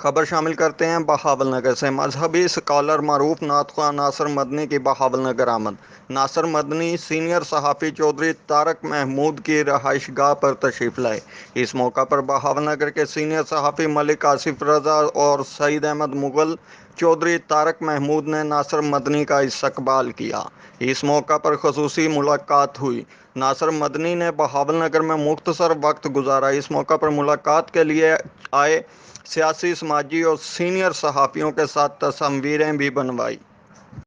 खबर शामिल करते हैं बहावल नगर से। मजहबी स्कॉलर मरूफ नातख्वाह नासर मदनी की बहावल नगर आमद। नासर मदनी सीनियर सहाफ़ी चौधरी तारक महमूद की रहाइश गाह पर तशरीफ़ लाए। इस मौका पर बहावल नगर के सीनियर सहाफ़ी मलिक आसिफ रजा और सईद अहमद मुगल चौधरी तारक महमूद ने नासर मदनी का इस्तकबाल किया। इस मौका पर खसूसी मुलाकात हुई। नासर मदनी ने बहावल नगर में मुख्तसर वक्त गुजारा। इस मौका पर मुलाकात के लिए आए सियासी, समाजी और सीनियर सहाफ़ियों के साथ तस्वीरें भी बनवाई।